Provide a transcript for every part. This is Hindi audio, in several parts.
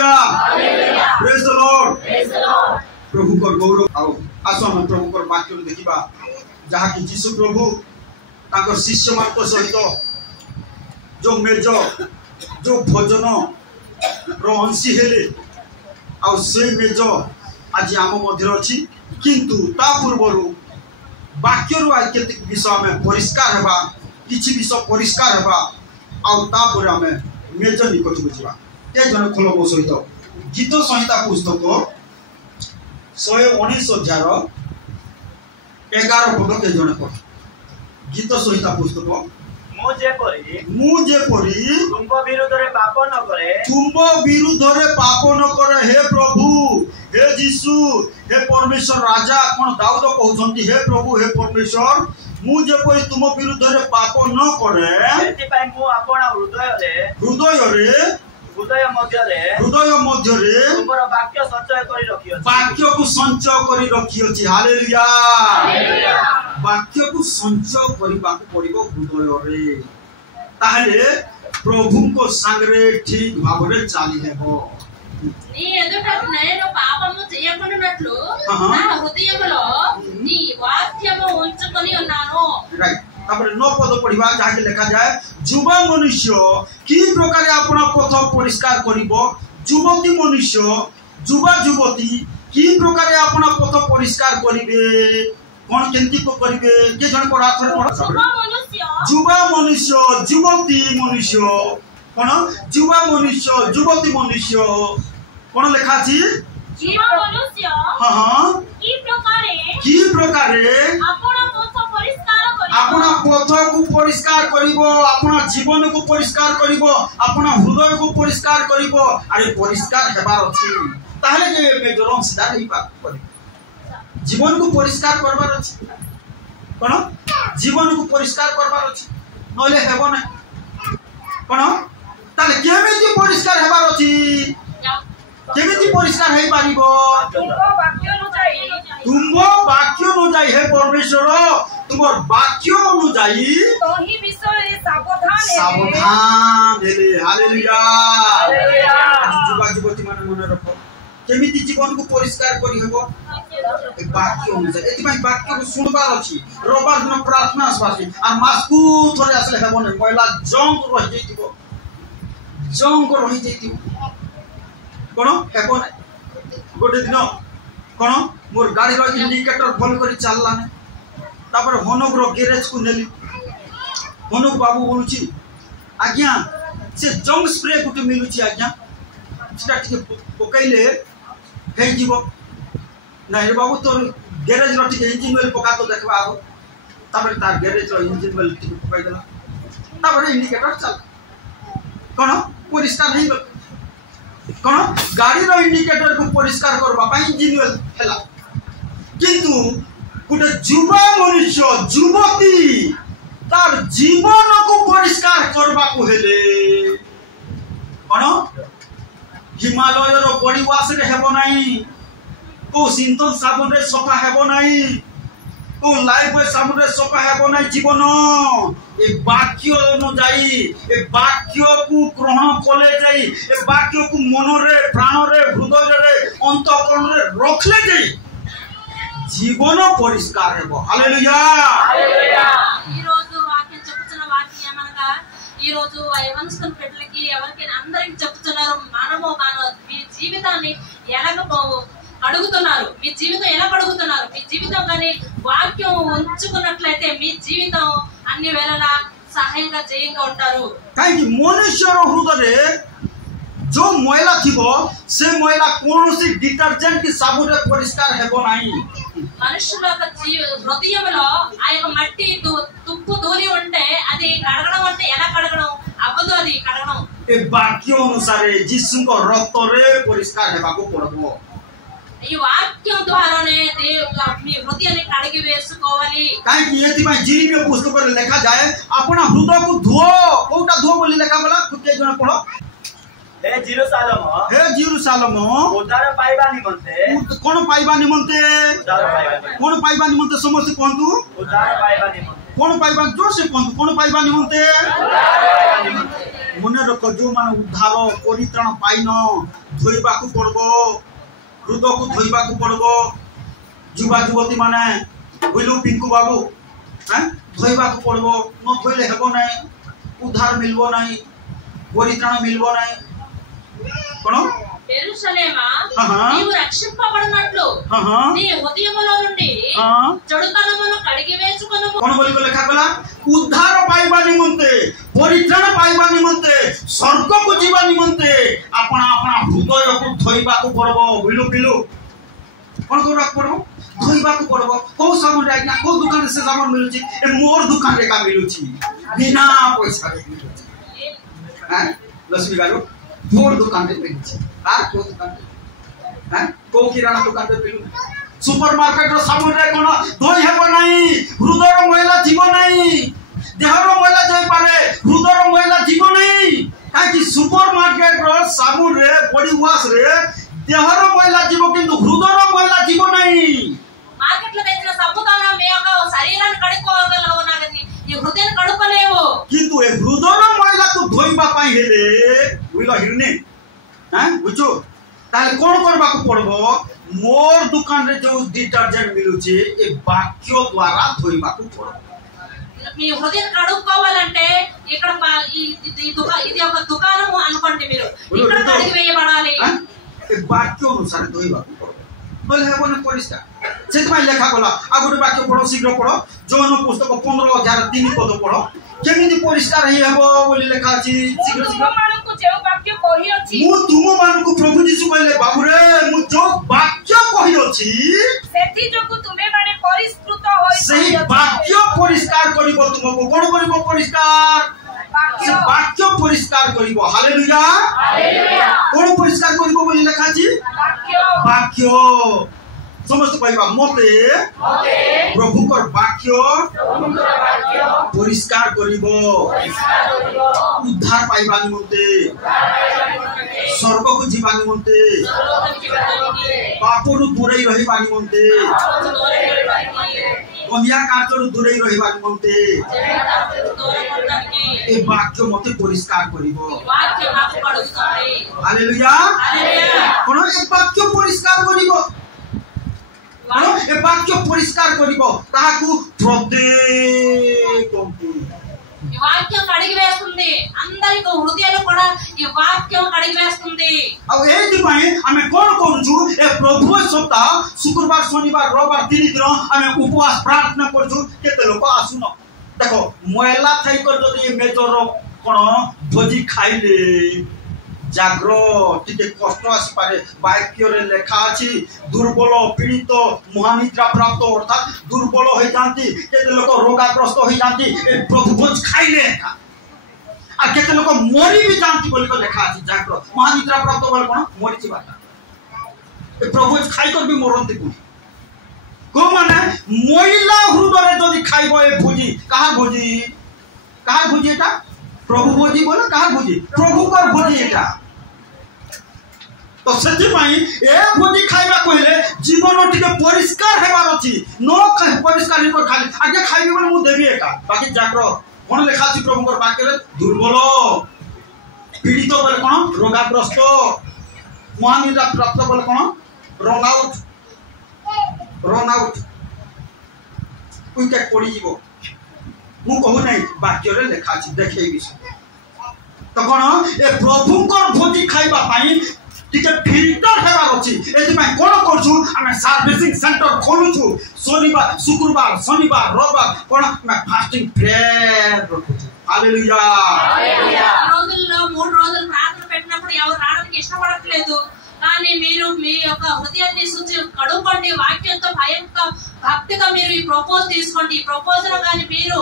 हालेलुया प्रेज द लॉर्ड प्रभु को गौरव आओ आसो हम प्रभु को वाक्य देखिबा जहा कि यीशु प्रभु ताकर शिष्य मान सहित जो मेज जो भोजन रंसी हेले आ से मेज आज आम मध्य अच्छी किंतु ता पूर्व वाक्य केत विषय में परिष्कार हेबा किछि विषय परिष्कार हेबा आउ ता पर हमें मेज निकट को जीवा ते जन खोलो मो सहित गीत संहिता पुस्तक 119 अध्याय 11 पद के जन पढ़ गीत संहिता पुस्तक मुझे परी तुम विरुद्ध रे पाप न करे हे प्रभु हे यीशु हे परमेश्वर राजा कोन दाऊद कहउछंती हे प्रभु हे परमेश्वर मुझे परी तुम विरुद्ध रे पाप न करे एति पय मु आपण हृदय मध्य रे तुमर वाक्य संचय करी रखियो हालेलुया वाक्य को संचय करबा पड़िबो हृदय रे ताहले प्रभु को संगरे ठीक भाव रे चाली हेबो नी एदुटा नयनो पापमु చేయకొనునట్లు నా హృదయములో నీ వాక్యము ఉంచుకొని ఉన్నాను राइट तापर 9 पद पढ़िबा जहा लिखा जाए युवा मनुष्य की प्रकार अपना पथ परिष्कार करिबो युवती मनुष्य युवा युवती की प्रकार अपना पथ परिष्कार करिवे कोन केंती को करिवे के जन पढ़ा थोर युवा मनुष्य युवती मनुष्य कोन युवा मनुष्य युवती मनुष्य कोन लिखा छी युवा मनुष्य हां हां की प्रकारे अपना पथ को परिष्कार करिवो अपना जीवन को परिष्कार करिवो अपना हृदय को परिष्कार करिवो अरे परिष्कार हेबार अछि ताहले जे में जोरम सीधा नहीं बात करि जीवन को परिष्कार करबार अछि कोन जीवन को परिष्कार करबार अछि नले हेबो नै कोन ताले केमिति परिष्कार हेबार अछि केमिति परिष्कार हे पारिबो तुमो वाक्य नु जाई हे परमेश्वर तुमर वाक्य नु जाई तोही विषय रे सावधान हेले हालेलुया युवा युवती माने मन रखो केमिति जीवन को परिष्कार करी हेबो वाक्य नु जाई एति भाई वाक्य को सुनबार अछि रविवार दिन प्रार्थना आसबासी आ मासकु थोड़े आसले हेबो नै महिला जंग रहि जैतिबो कोन हेबो नै गोटे दिन कोन मोर गाड़ी रो इंडिकेटर भल करी चलला नै तापर होनक रो गैरेज को नेली होनक बाबू बोलुची आज्ञा से जंग स्प्रे गुटे मिलुची आज्ञा सेटा ठीक पकैले हे जीवो नाही बाबू तोर गैरेज रो ठीक इंजन ऑयल पका तो देखबा आबो तापर तार गैरेज रो इंजन ऑयल ठीक पकाई देला तापर इंडिकेटर चल कोन परिष्कार नहीं कोन गाड़ी रो इंडिकेटर को परिष्कार करबा पई इंजन ऑयल हेला किंतु गुटे युवा मनुष्य युवती तार जीवन को परिष्कार करबा को हेले कोन हिमालय रो बड़ी वास रे हेबो नाही को सिंथल साबुन रे सफा हेबो नाही को लाइफ वे साबुन रे सफा हेबो नाही जीवन ए वाक्य न जाई ए वाक्य को ग्रहण कले जाई ए वाक्य को मन रे प्राण रे हृदय रे अंतःकरण रे रखले जाई जीवन परिष्कार हेबो हालेलुया हालेलुया ఈ రోజు వాక్యం చెప్పుతున్న వాక్యం అనగా ఈ రోజు యవనస్తుల పెళ్ళకి ఎవరికి అందరికి చెప్తున్నారు మనము మీ జీవితాన్ని ఎలా అడుగుతున్నారు మీ జీవితం ఎలా అడుగుతున్నారు మీ జీవితం గాని వాక్యం ఉంచుకున్నట్లయితే మీ జీవితం అన్ని వేళలా సహాయంగా జయంగా ఉంటారు కాకి మనుష్యర హృదయరే जो मैला थिबो से मैला कोनोसी डिटर्जेंट की साबुन रे परिष्कार हेबो नाही మనుషుల హృదయంలో ఆ యొక్క మట్టి తుప్పు దూరి ఉంటే అది కడగడం అంటే ఎలా కడగడం అవ్వదు అది కడగడం ఏ వాక్య అనుసారే జీసుଙ୍କ రక్ତରେ ପରିଷ୍କାର ହେବାକୁ ପଡିବ ఈ వాక్యం ద్వారానే మీ హృదయాన్ని కడిగి వేసుకోవాలి కాకి ఏతిపై జీవిత పుస్తకରେ ଲେଖା ଯାଏ अपना हृदय को धो कोटा धो बोली ଲେଖା गला कुटे जण पढो हे जेरूसालेम उद्धार पाइबा निमंते कोन पाइबा निमंते समस्त कोंतु उद्धार पाइबा निमंते कोन पाइबा जोर से कोंतु कोन पाइबा निमंते मने रख जो मान उद्धार परित्राण पाइन धोइबा को पड़बो हृदय को धोइबा को पड़बो युवा युवती माने बुझलु पिंकू बाबू हैं धोइबा को पड़बो न धोइले हेबो नाही उद्धार मिलबो नाही परित्राण मिलबो नाही कोन యెరూషలేమా నీవు రక్షింపబడినట్లు నీ హృదయములో నుండి చెడుతనమును కడిగివేసుకొనుము कोन बोली को लेखा गला उद्धार पाइबा निमंते परित्राण पाइबा निमंते स्वर्ग को जीवा निमंते अपना अपना हृदय को धोइबा को पड़बो बिलु बिलु कोन कोरा पड़बो धोइबा को पड़बो को सामान रे को दुकान से सामान मिलुची ए मोर दुकान रे का मिलुची बिना पैसा रे मिलुची हैं लक्ष्मी गारो मोर दुकान रे मिलुची आ को दुकान हैं को किराना दुकान रे मिलु सुपर मार्केट रो सामान रे कोन धोई हेबो नाही हृदय रो मैला जीव नाही देह रो मैला जाई पारे हृदय रो मैला जीव नाही काकी सुपर मार्केट रो सामान रे बॉडी वॉश रे देह रो मैला जीव किंतु हृदय रो मैला जीव नाही మార్కెట్ లో తెచ్చిన సబ్బుతోన మీ యొక్క శరీరాన్ని కడుక్కోగలవు నాగని ఈ హృదయాన్ని కడుక్కోలేవు किंतु ए हृदय रो मैला को धोइबा पाई हेले बुझलो हिरने हैं बुझो ताले कोन करबा को पड़बो मोर दुकान रे जो डिटर्जेंट मिलुचे ए वाक्य द्वारा धोइबा को पड़बो మీ హృదయాన్ని కడుక్కోవాలంటే ఇక్కడ ఇది ఒక దుకాణం అనుకోండి మీరు ఇక్కడ కడిగి వేయబడాలి ए वाक्य अनुसार धोइबा को पड़बो बोले हेबो न परिष्कार सेतमा लेखा गला आ गोटे वाक्य पढ़ो शीघ्र पढ़ो जौन पुस्तक 15 अध्याय 3 पद पढ़ो केमिति परिष्कार हे हेबो बोली लेखा अछि शीघ्र शीघ्र मानकु जे वाक्य कहि अछि मु तुम मानकु प्रभु यीशु कहले बाबू रे मु जो वाक्य कहि अछि सेति जोगु तुमे माने परिष्कृत होई सही वाक्य परिष्कार करिवो तुमको कोन करिवो परिष्कार वाक्य परिष्कार करिवो हालेलुया हालेलुया कोन परिष्कार करिवो बोली लेखा अछि वाक्य समस्त कहबा मते प्रभु कर वाक्य परिष्कार करिवो उद्धार पाइबा निमंते स्वर्ग को जीवा निमंते पापरु दूरै रहिबा निमंते कन्या कार्य दूरै रहिबा निमंते ए वाक्य मते परिष्कार करिवो हालेलुया हालेलुया कोन ए वाक्य परिष्कार करिवो ए वाक्य परिष्कार करिवो ताकू प्रत्येक ఈ వాక్యం కడిగి వేస్తుంది అందరికి హృదయాలు కూడా ఈ వాక్యం కడిగి వేస్తుంది ଆଉ ଏଇଥି ପାଇଁ ଆମେ କଣ କରୁଛୁ ଏ ପ୍ରଭୁ ସପ୍ତାହ ଶୁକ୍ରବାର ଶନିବାର ରବିବାର 3 ଦିନ ଆମେ ଉପବାସ ପ୍ରାର୍ଥନା କରୁଛୁ କେତେ ଲୋକ ଆସୁନ ଦେଖ ମଇଲା ଥାଇ କରି ଯଦି ମେଜର କଣ ଭୋଜି ଖାଇଲେ जाग्र टिके कष्ट आसी पारे वाक्य रे लेखा अछि दुर्बल पीड़ित महानिद्रा प्राप्त अर्थात दुर्बल होई जानती केते लोक रोगाग्रस्त होई जानती ए प्रभु भोज खाइले आ केते लोक मरी भी जानती बोली को लेखा अछि जाग्र महानिद्रा प्राप्त बोल कोन मरी छी बाटा ए प्रभु भोज खाइ कर भी मरंती को माने महिला हृदय जदी खाइबो ए भोजी कहा भोजी एटा प्रभु भोजी बोले कहा भोजी प्रभु कर भोजी एटा तो सेति पई ए भोजी खाइबा कहले जीवन टिके परिष्कार हेबार अछि नो परिष्कार ही खाली आगे खाइबे बोले मु देबी एका बाकी जाग्र कोन लेखा अछि प्रभु कर वाक्य रे दुर्बल पीड़ित बोले कोन रोगाग्रस्त महानिद्रा प्राप्त बोले कोन रन आउट उइके पड़ी जीवो मु कहू नहीं वाक्य रे लेखा अछि देखैबी तो कोन ए प्रभु को भोजी खाइबा पाई टिके फिल्टर हेबार अछि एति पई कोन करछु हमें सर्विसिंग सेंटर खोलुछु शुक्रवार शनिवार रविवार कोन मैं फास्टिंग प्रेयर रखुछु हालेलुया हालेलुया రోజుల్లో 3 రోజులు ప్రార్థన పెట్టినప్పుడు ఎవరు రావడానికి ఇష్టపడట్లేదు కానీ మీరు మీ యొక్క హృదయాన్ని శుద్ధి కడుక్కోండి వాక్యంతో భక్తిగా మీరు ఈ ప్రపోజ్ తీసుకోండి ఈ ప్రపోజల్ గాని మీరు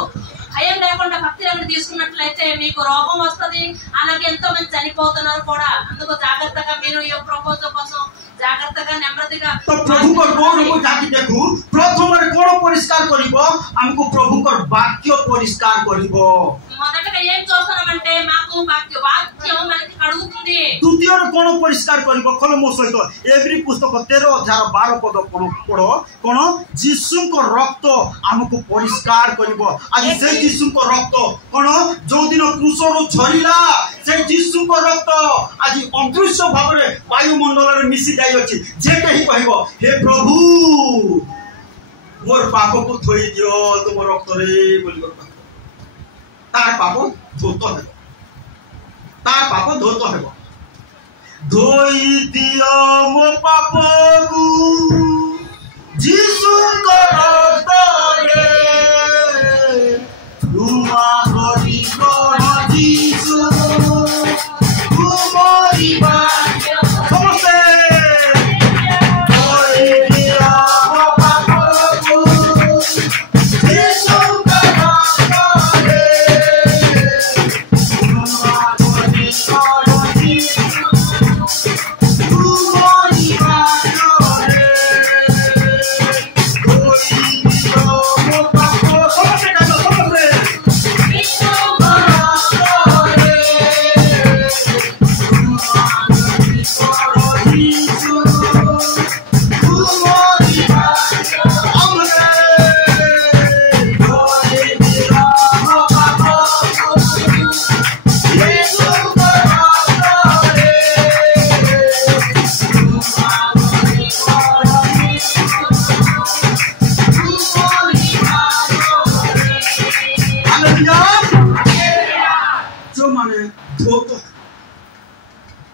భయం లేకుండా భక్తిగా తీసుకున్నట్లయితే మీకు రోగం వస్తది అలాగే ఎంతో మంది చనిపోతున్నారు కూడా అందుకు జాగ్రత్తగా మీరు ఈ ప్రపోజల్ కోసం జాగ్రత్తగా నెమ్మదిగా तो प्रभु को कोन को जाति देखु प्रथम रे कोन परिष्कार करिवो हमको प्रभु को वाक्य परिष्कार करिवो మొదటగా ఏం చూస్తున్నామంటే మాకు వాక్యం మనకి కడుగుతుంది. ଦ୍ୱିତୀୟରେ କଣ ପରିଷ୍କାର କରିବ ଖୋଲ ମୋ ସହିତ ଏଭ୍ରି ପୁସ୍ତକ 13 ଅଧ୍ୟାୟ 12 ପଦ ପଢ କଣ ଯୀଶୁଙ୍କ ରକ୍ତ ଆମକୁ ପରିଷ୍କାର କରିବ। ଆଜି ସେ ଯୀଶୁଙ୍କ ରକ୍ତ କଣ ଯୋଉଦିନ କ୍ରୁଶରୁ ଝରିଲା ସେ ଯୀଶୁଙ୍କ ରକ୍ତ ଆଜି ଅଦୃଶ୍ୟ ଭାବରେ ବାୟୁମଣ୍ଡଳରେ ମିଶି ଯାଇଅଛି। ଯେ କେହି କହିବ ହେ ପ୍ରଭୁ ମୋର ପାପକୁ ଧୋଇ ଦିଅ ତୁମ ରକ୍ତରେ ବୋଲି ତାର ପାପ ଧୌତ ହେବ, ତାର ପାପ ଧୌତ ହେବ। ଧୋଇ ଦିଅ ମୋ ପାପକୁ ଯୀଶୁଙ୍କ ରକ୍ତରେ କ୍ଷମା କରିବ ଯୀଶୁ ତୁମରି ଭାଗ୍ୟ। ସମସ୍ତେ ଧୋଇ ଦିଅ ମୋ ପାପକୁ ଯୀଶୁଙ୍କ ରକ୍ତରେ କ୍ଷମା କରିବ ଯୀଶୁ ତୁମରି ଭାଗ୍ୟରେ। ଧୋଇ ଦିଅ ମୋ ପାପ। ସମସ୍ତେ କାଟ ସମସ୍ତେ ଯୀଶୁଙ୍କ ରକ୍ତରେ କ୍ଷମା କରିବ ଯୀଶୁ ତୁମରି ଭାଗ୍ୟ। ଆମରେ ଧୋଇ ଦିଅ ମୋ ପାପକୁ ଯୀଶୁଙ୍କ ରକ୍ତରେ କ୍ଷମା କରିବ ଯୋଉମାନେ ଧୌତ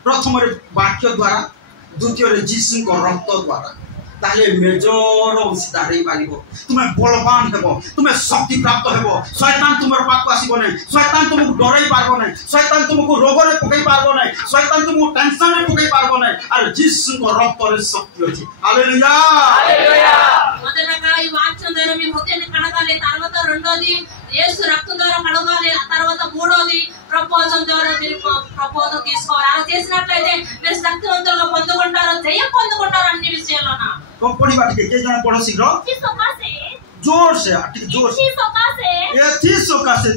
ପ୍ରଥମରେ ବାକ୍ୟ ଦ୍ୱାରା ଦ୍ୱିତୀୟରେ ଯୀଶୁଙ୍କ ରକ୍ତ ଦ୍ୱାରା ତାହେଲେ ମେଜର ଅଂଶୀଦାର ହେଇପାରିବ। ତୁମେ ବଳବାନ ହେବ, ତୁମେ ଶକ୍ତି ପ୍ରାପ୍ତ ହେବ। ଶୈତାନ ତୁମର ପାଖକୁ ଆସିବ ନାହିଁ, ଶୈତାନ ତୁମକୁ ଡରାଇ ପାରିବ ନାହିଁ, ଶୈତାନ ତୁମକୁ ରୋଗରେ ପକେଇ ପାରିବ ନାହିଁ, ଶୈତାନ ତୁମକୁ ଟେନସନରେ ପକେଇ ପାରିବ ନାହିଁ। ଆରେ ଯୀଶୁଙ୍କ ରକ୍ତରେ ଶକ୍ତି ଅଛି। ହାଲେଲୁୟା। మొదటగా ఈ వాక్యం ద్వారా మీ హృదయాన్ని కడగాలి, తర్వాత రెండోది యేసు రక్తం ద్వారా కడగాలి, ఆ తర్వాత మూడోది ప్రపోజల్ ద్వారా మీరు ప్రపోజల్ తీసుకోవాలి. అలా చేసినట్లయితే మీరు శక్తివంతులుగా పొందుకుంటారు, జయం పొందుకుంటారు అన్ని విషయాల్లోన। ପଢିବା ଟିକେ କେ ଜଣ ପଢ ଶୀଘ୍ର ଜୋର ସେ ଟିକେ ଜୋର ସେ। ଏଥି ସକାଶେ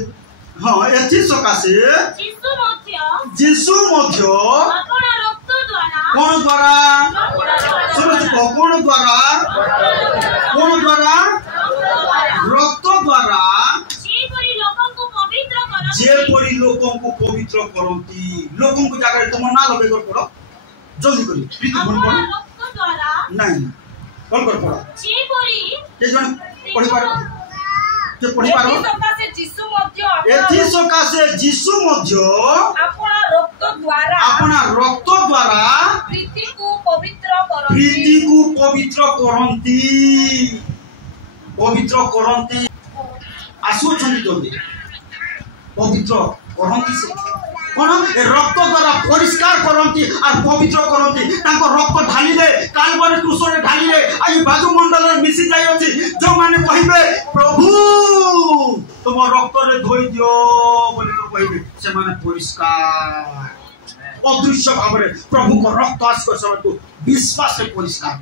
ହଁ ଏଥି ସକାଶେ ଯୀଶୁ ମଧ୍ୟ କଣ ଦ୍ୱାରା ସମସ୍ତେ କହ କଣ ଦ୍ୱାରା କଣ ଦ୍ୱାରା ରକ୍ତ ଦ୍ୱାରା ଯେପରି ଲୋକଙ୍କୁ ପବିତ୍ର କରନ୍ତି। ଲୋକଙ୍କୁ ଜାଗାରେ ତୁମ ନାଁ ଲଗେଇ କରି ପଢ ଜଲ୍ଦି କରି ନାଇଁ କଣ କରି ପଢ କେ ଜଣ ପଢିପାର କେ ପଢିପାର। ଏଥି ସକାଶେ ଯୀଶୁ ମଧ୍ୟ ଆପଣା ରକ୍ତ ଦ୍ୱାରା ପ୍ରୀତିକୁ ପବିତ୍ର କରନ୍ତି। ପବିତ୍ର କରନ୍ତି ଆସୁଅଛନ୍ତି ଜଲ୍ଦି ପବିତ୍ର କରନ୍ତି। ସେ କଣ ରକ୍ତ ଦ୍ୱାରା ପରିଷ୍କାର କରନ୍ତି ଆଉ ପବିତ୍ର କରନ୍ତି। ତାଙ୍କ ରକ୍ତ ଢାଳିଲେ କାଲବାରୀ କ୍ରୁଶରେ ଢାଳିଲେ ଆଜି ବାୟୁମଣ୍ଡଳରେ ମିଶି ଯାଇଅଛି। ଯୋଉମାନେ କହିବେ ପ୍ରଭୁ ତୁମ ରକ୍ତରେ ଧୋଇ ଦିଅ ବୋଲି କହିବେ ସେମାନେ ପରିଷ୍କାର ଅଦୃଶ୍ୟ ଭାବରେ ପ୍ରଭୁଙ୍କ ରକ୍ତ ଆସିବ ସେମାନଙ୍କୁ ବିଶ୍ୱାସରେ ପରିଷ୍କାର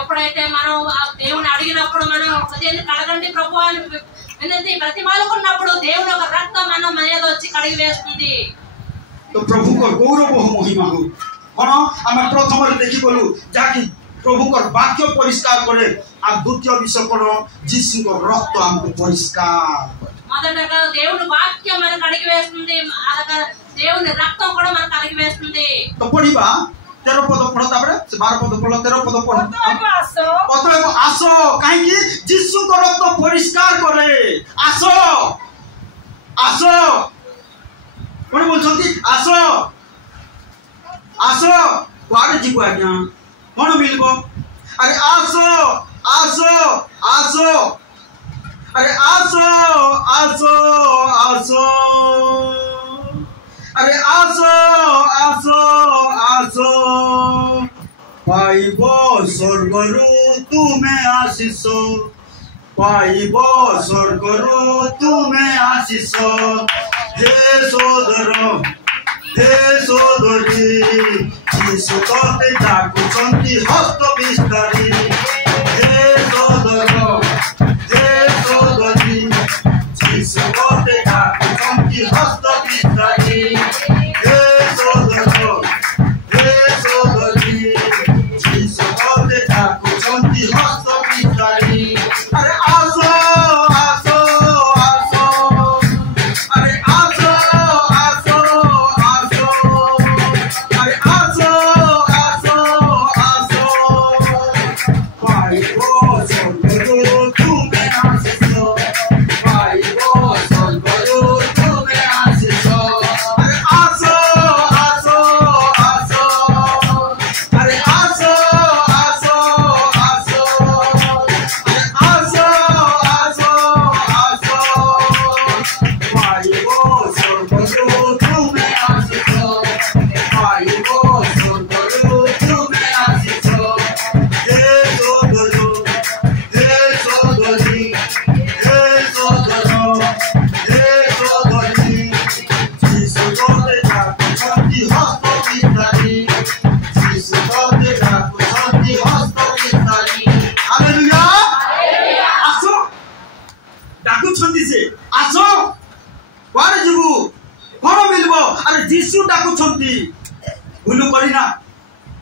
ఎప్పుడైతే మనం దేవుని అడిగినప్పుడు మనం హృదయాన్ని కడగండి ప్రభు అని వినతి ప్రతిమాలుకున్నప్పుడు దేవుని ఒక రక్తం మన మీద వచ్చి కడిగి వేస్తుంది। तो प्रभु को गौरव हो महिमा हो कौन आम प्रथम देखिगलु जहाँकि प्रभु को वाक्य परिष्कार करे आ द्वितीय विषय कौन जीशु को रक्त आमको परिष्कार మొదటగా దేవుని వాక్యం మన కడిగి వేస్తుంది, అలాగా దేవుని రక్తం కూడా మన కడిగి వేస్తుంది। तो पढ़िबा 13 पद पढ़ ताबरे से 12 पद पढ़ 13 पद पढ़ पतले आसो काहे कि जीशु को रक्त परिष्कार करे। आसो आसो कोन बोलछंती आसो आसो कुआडे जीवो आज्ञा कोन मिलबो। अरे आसो आसो आसो अरे आसो आसो आसो अरे आसो आसो आसो पाइबो स्वर्गरु तुमे आशीष पाइब स्वर्गरु तुमे आशीष। हे सोदर हे सोदरी जीशु तते डाकुछंती हस्त विस्तारी। हे सोदर हे सोदरी जीशु तते डाकुछंती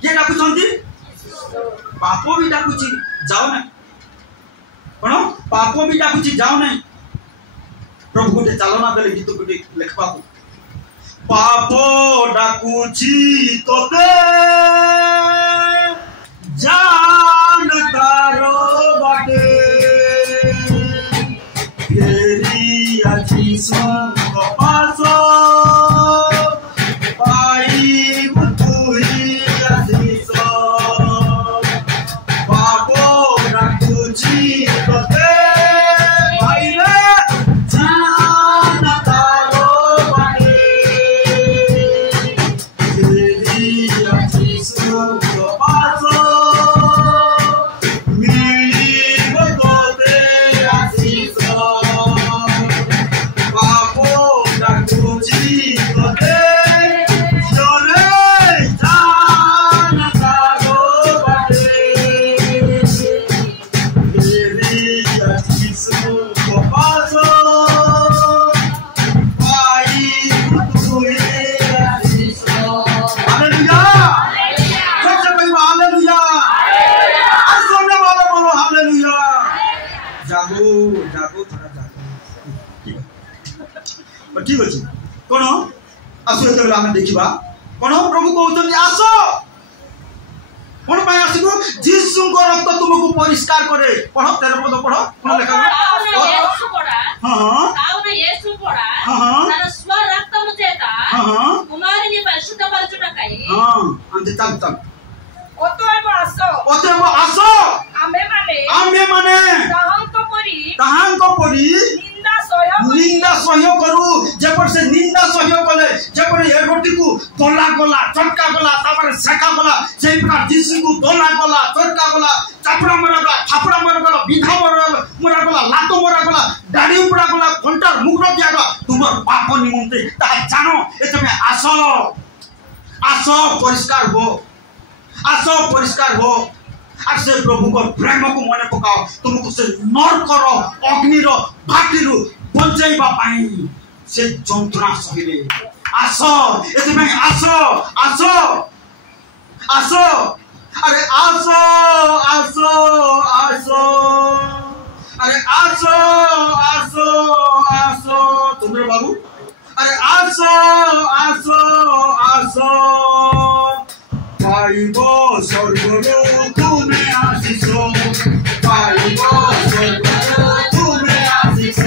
किए डाकुछंती पाप भी डाकुची जाओ ना कौन पाप भी डाकुची जाओ ना प्रभु गोटे चालना बेले गीत गोटे लेखवा पाप डाकुची तोते जान तारो बाटे फेरी आजी संग पासो पाई बुतुही आजी सो पाप डाकुची तोते भाई रे जान तारो बाटे फेरी आजी संग पासो ठीक अच्छे कौन आसु ये आम देखा कौन प्रभु कहते आस कौन आसबू जीशु रक्त तुमको परिष्कार करे पढ़ 13 पद पढ़ कौन लिखा निंदा सहयोग करू जेपर से निंदा सहयोग कले जेपर एगोटी को दोला गला चटका गला तापर सेका गला सेई प्रकार जीसु को दोला गला चटका गला चापड़ा मरा गला थापड़ा मरा गला बिधा मरा गला लातो मरा गला दाढ़ी उपड़ा गला घंटार मुख रख दिया गला तुमर पाप निमंते ता जानो ए तमे आसो आसो परिष्कार हो আর সে প্রভুর প্রেমকু মনে পকাও তুমকু সে নরকর অগ্নির ভাটিরু বঞ্চাইবা পাই সে যন্ত্রণা সহিলে আস এথিপাই আস আস আস আরে আস আস আস আরে আস আস আস তোমরা বাবু আরে আস আস আস পাইব স্বর্গরূপ তুমি আসিছ পাইব স্বর্গরূপ তুমি আসিছ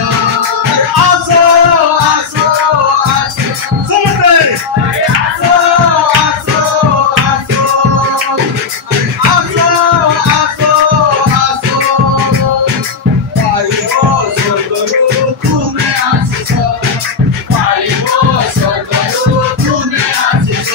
আস আস আস সমতে আস আস আস আস আস আস পাইব স্বর্গরূপ তুমি আসিছ পাইব স্বর্গরূপ তুমি আসিছ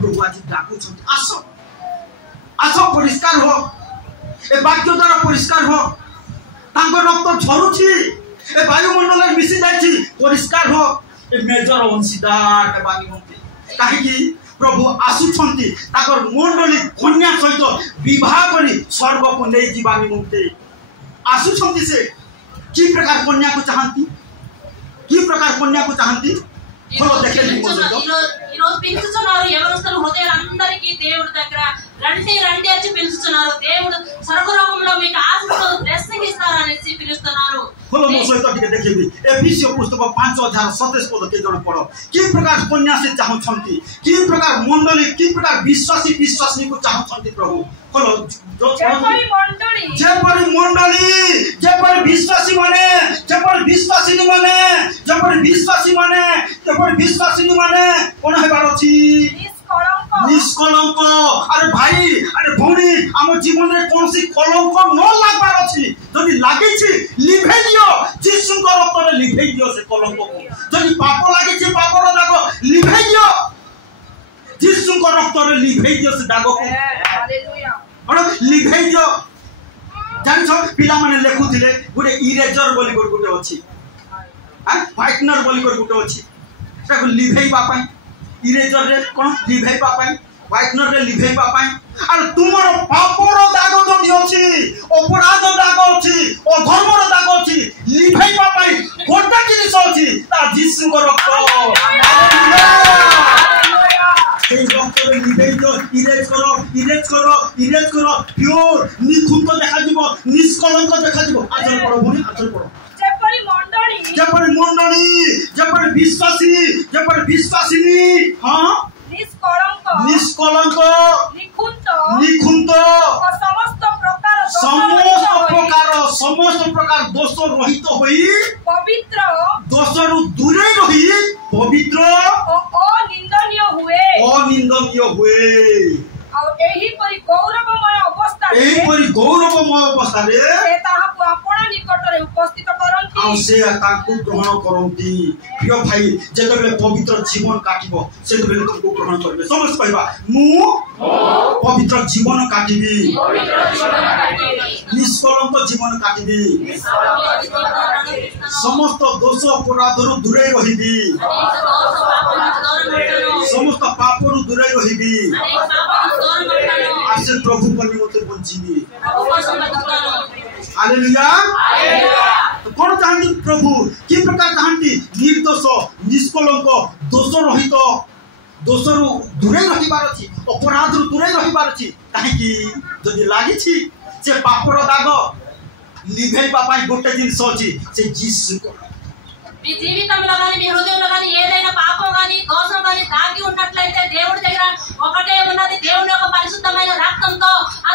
प्रभु आज डाकुछ आस आस परिष्कार हो ए वाक्य द्वारा परिष्कार हो तांको रक्त झरुछि ए वायुमंडल मिसि जाइछि परिष्कार हो ए मेजर अंशीदार बानी मते काहे कि प्रभु आसुछंती ताकर मंडली कन्या सहित विवाह करी स्वर्ग को नै जीवानी मते आसुछंती से की प्रकार कन्या को चाहंती की प्रकार कन्या को चाहंती खोलो देखे ఈ రోజు పిలుచుచున్నారు యవనస్తుల హృదయాలందరికీ దేవుడి దగ్గర రండి రండి అని పిలుచుచున్నారు దేవుడు స్వర్గలోకంలో మీకు ఆశీస్సులు బ్లెస్సింగ్ ఇస్తారనేసి పిలుస్తున్నారు खोलो मो सहित टिके देखिबी एफिसियो पुस्तक 5 अध्याय 27 पद के जण पढो की प्रकार कन्या से चाहछंती की प्रकार मंडली की प्रकार विश्वासी विश्वासिनी को चाहछंती प्रभु खोलो जेपरि मंडली जेपरि विश्वासी माने जेपरि विश्वासिनी माने जेपरि विश्वासी माने जेपरि विश्वासिनी माने कोन हेबार अछि निष्कलंक निष्कलंक अरे भाई अरे भौणी आम जीवन में कौन सी कलंक न लागबार अछि जदि लागि छी लिभे दियो यीशु को रक्त रे लिभे दियो से कलंक को जदि पाप लागि छी पाप रो दाग लिभे दियो यीशु को रक्त रे लिभे दियो से दाग को हालेलुया और लिभे दियो जान छ पिला माने लेखुथिले गुटे इरेजर बोली गुटे अछि हां व्हाइटनर बोली गुटे अछि ताको लिभेइबा पई इरेजर रे कोन लिभेइबा पई व्हाइटनर रे लिभेइबा पई आर तुमरो पापर दाग जदि अछि अपराध दाग अछि अधर्म रो दाग अछि लिभेइबा पई गोटा जिनिस अछि ता यीशु को रक्त हालेलुया এই রক্ত রে লিভেই দিও ইরেজ করো পিওর নিখুঁত দেখা দিব নিষ্কলঙ্ক দেখা দিব আচল করো ভুনি আচল করো যেপরি মণ্ডলী যেপরি বিশ্বাসিনী হ্যাঁ নিষ্কলঙ্ক নিখুঁত সমস্ত প্রকার দোষ রহিত হই পবিত্র দোষরু দূরে রহি পবিত্র অনিন্দনীয় হুয়ে और एही परि गौरवमय अवस्था रे से ताहाको अपना निकट रे उपस्थित करंती आ से ताको ग्रहण करंती प्रिय भाई जेतबेले पवित्र जीवन काटिबो सेतबेले तुमको ग्रहण करबे समस्त कहबा मु पवित्र जीवन काटिबी निष्कलंक जीवन काटिबी समस्त दोष अपराधरु दूरे रहिबी समस्त पापरु दूरे रहिबी आसे प्रभु को निमंत्रण बंचीबी हालेलुया तो कौन चाहती प्रभु कि प्रकार चाहती निर्दोष निष्कलंक दोष रहित दोषरु दूरे रहिबार अछि अपराधरु दूरे रहिबार अछि काहे कि जदि लागि छी से पापर दाग लिभेइबा पई गोटे जिनिस अछि से यीशु को మీ జీవితంలో గాని మీ హృదయంలో గాని ఏదైనా పాపం గాని దోషం గాని దాగి ఉన్నట్లయితే దేవుడి దగ్గర ఒకటే ఉన్నది దేవుని యొక్క పరిశుద్ధమైన రక్తంతో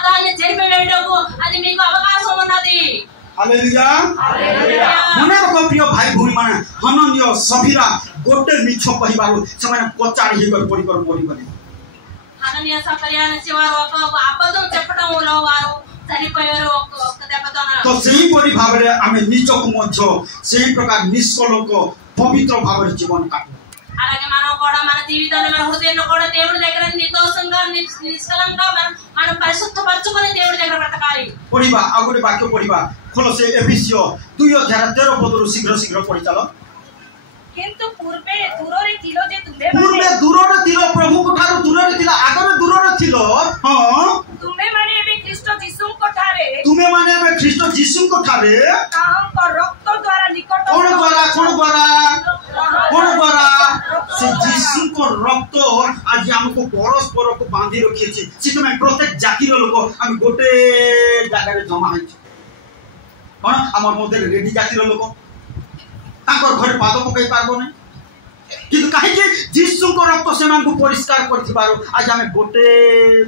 దాన్ని చెరిపివేయడానికి అది మీకు అవకాశం ఉన్నది हालेलुया हालेलुया मने को प्रिय भाई भूरी माने हनन्य सफीरा गोटे मिछ कहिबारु समान पचाड़ी हे कर पड़ी कर मोरी बने हनन्य सफीरा ने वारो ఒక అబద్ధం చెప్పడంలో వారు చనిపోయారు ఒక్క దెబ్బతోన तो सेही परि भाबरे आमे निचको मध्य सेही प्रकार निष्कलंक पवित्र भाबरे जीवन काटु అలాగే మనం కూడా మన జీవితాన్ని మన హృదయాన్ని కూడా దేవుడి దగ్గర నిర్దోషంగా నిష్కలంగా మనం పరిశుద్ధపరచుకొని దేవుడి దగ్గర బ్రతకాలి पढिबा आगुरे वाक्य पढिबा खोलसे एफिसियो 2:13 पदरु शीघ्र पढि चलो किंतु पूर्वे दूररे थिलो जे तुमे पूर्वे दूररे थिलो प्रभु को ठारो दूररे थिला आगरे दूररे थिलो हां तुमे माने एबे ख्रीष्ट जीसु को ठारे तुमे माने एबे ख्रीष्ट जीसु को ठारे ताहंक रक्त द्वारा निकट कोन द्वारा से जीसु को रक्त आज हमको परस्पर को बांधी रखी छी से तुमे प्रत्येक जाति रो लोक हम गोटे जगह रे जमा होई छी कोन हमर मध्य रेडी जाति रो लोक ताकर घर पाद पकई पारबो नै किंतु काहे कि यीशु को रक्त से मान को परिष्कार करथिबारो आज हमें गोटे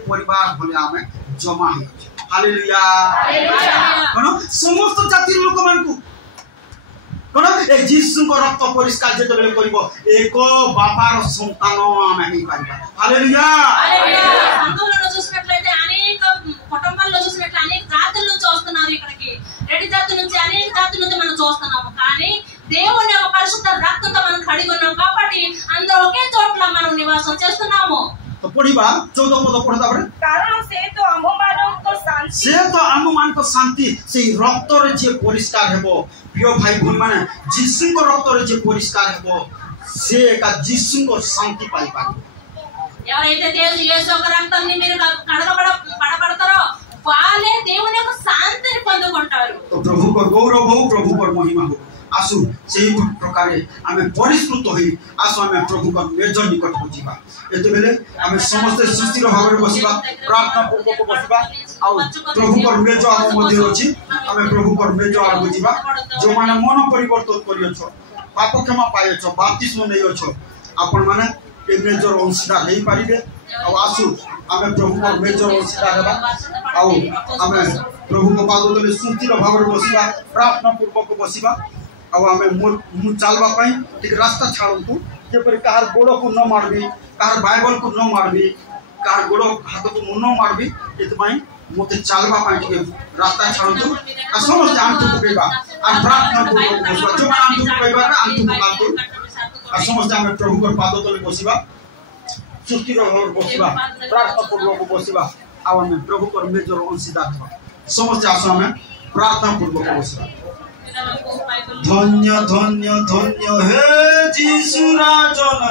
परिवार भले हमें जमा है हालेलुया कोन समस्त जाति लोक मान को कोन ए यीशु को रक्त परिष्कार जेते बेले करबो एक बापार संतान हमें ही पाइबा हालेलुया సంఘంలో చూసినట్లయితే అనేక కుటుంబాల్లో చూసినట్లయితే అనేక జాతుల నుంచి వస్తున్నారు ఇక్కడికి రెడ్డి జాతి నుంచి అనేక జాతుల నుంచి మనం చూస్తున్నాము కానీ దేవుని యొక్క పరిశుద్ధ రక్తంతో మనం కడిగి ఉన్నాం కాబట్టి అందరూ ఒకే చోట్ల మనం నివాసం చేస్తున్నాము तो पढिबा 14 पद पढदा परे कारण से तो आम मान को शांति से रक्त रे जे परिष्कार हेबो प्रिय भाई भून माने यीशु को रक्त रे जे परिष्कार हेबो से का यीशु को शांति पाई पाई ఎవరైతే దేవుని యేసు యొక్క రక్తాన్ని మీరు కడగబడతారో వాళ్ళే దేవుని యొక్క శాంతిని పొందుకుంటారు तो प्रभु को गौरव हो प्रभु को महिमा हो आसु सेही प्रकार आमे परिष्कृत होई आसु आमे प्रभु को मेज निकट पहुंचीबा एते बेले आमे समस्त सृष्टि रो भाव रे बसिबा प्रार्थना पूर्वक बसिबा आ प्रभु को मेज आम मध्य अछि आमे प्रभु को मेज आर बुझिबा जो माने मन परिवर्तन करियो छ पाप क्षमा पाइयो छ बाप्तिस्म नैयो छ आपण माने ए मेजर अंशदार हेई पारिबे आ आसु आमे प्रभु को मेजर अंशदार हेबा आ आमे प्रभु को पाद तले सुस्थिर भाव रे बसिबा प्रार्थना पूर्वक बसिबा आ आमे मु चालबा पई ठीक रास्ता छाड़ंतु जे पर कहार गोड़ को न मारबी कहार बाइबल को न मारबी कार गोड़ हाथ को मुन मारबी एतपाई मते चलबा पाई टिके रास्ता छाड़ो आ समस्त आंतु पकेबा आ प्रार्थना पूर्वक बसबा जो आंतु पकेबा ना आंतु पकातु आ समस्त हम प्रभु को पाद तले बसिबा सुस्ति भाव बसिबा प्रार्थना पूर्वक बसिबा आ हम प्रभु को मेजर अंशीदार समस्त आसो हम प्रार्थना पूर्वक बसिबा धन्य धन्य धन्य हे जीसु राजन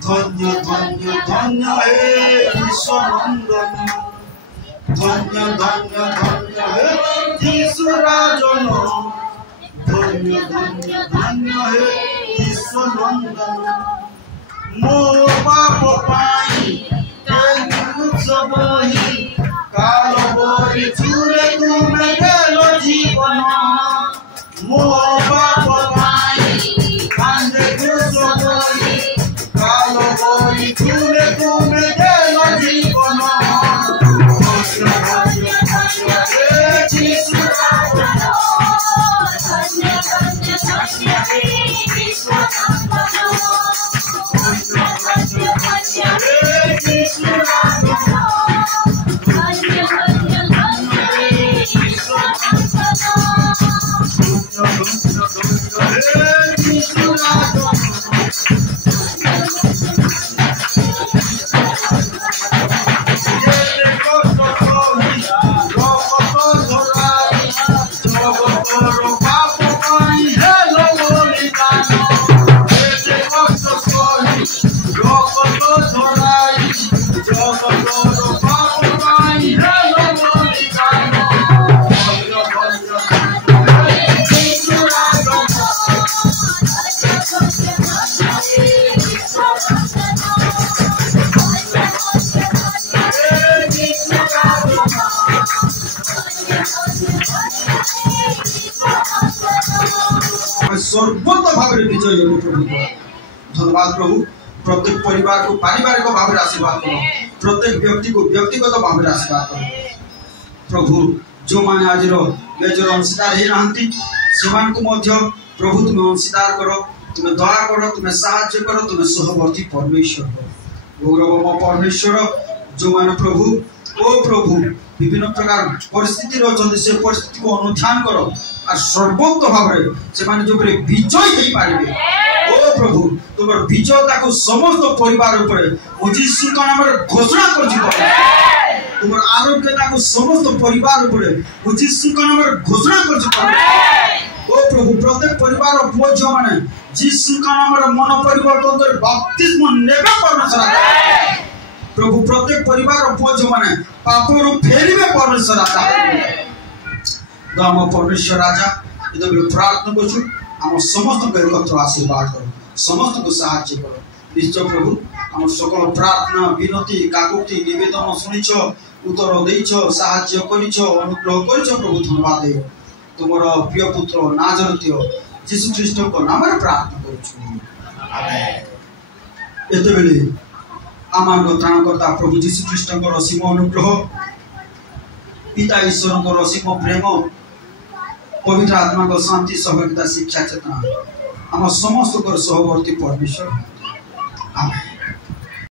धन्य धन्य धन्य हे ईश्वरनंदन धन्य धन्य धन्य हे जीसु राजन धन्य धन्य धन्य हे ईश्वरनंदन मो पाप पाई सबही काल बोरी चूरे तुमे देलो जीवन मो पाप पाई कांदे सबही काल बोरी चूरे तुमे देलो जीवन सर्वत भाव विजय प्रभु धन्यवाद प्रभु प्रत्येक परिवार को पारिवारिक भाव आशीर्वाद करो प्रत्येक व्यक्ति को व्यक्तिगत भाव आशीर्वाद करो प्रभु जो मैंने आज मेजर अंशीदार हो प्रभु तुम्हें अंशीदार करो तुम्हें दया करो तुम्हें साहाय्य करो तुम्हें सहवर्ती परमेश्वर गौरव परमेश्वर जो मैंने प्रभु ओ प्रभु विभिन्न प्रकार परिस्थिति रही से परिस्थिति को अनुध्यान करो और सर्वोत्त भाव से जो विजय हो पारे ओ प्रभु तुम विजयता को समस्त परिवार जीसु का नाम घोषणा कर तुम आरोग्यता को समस्त परिवार जीसु का नाम घोषणा कर ओ प्रभु प्रत्येक परिवार पुओ झील मैंने जीसु का नाम मन परिवर्तन कर बपतिस्म नेबे परमेश्वर प्रभु प्रत्येक परिवार पुओ झील मैंने पापरु फेरिबे परमेश्वर आम परमेश्वर राजा ये प्रार्थना करूँ आम समस्त को एकत्र आशीर्वाद करो समस्त को साहाय्य करो निश्चय प्रभु आम सकल प्रार्थना विनती काकुति निवेदन शुणिछ उत्तर देछ साहाय्य करिछ अनुग्रह करिछ प्रभु धन्यवाद दे तुम प्रिय पुत्र नाजरतीय जीशु ख्रीष्ट को नाम प्रार्थना करुछु आमेन एतेबेले आमार त्राणकर्ता प्रभु जीशु ख्रीष्ट को असीम अनुग्रह पिता ईश्वर को असीम प्रेम पवित्र आत्मा को शांति सहभागिता शिक्षा चेतना आम समस्त सहवर्ती परमेश्वर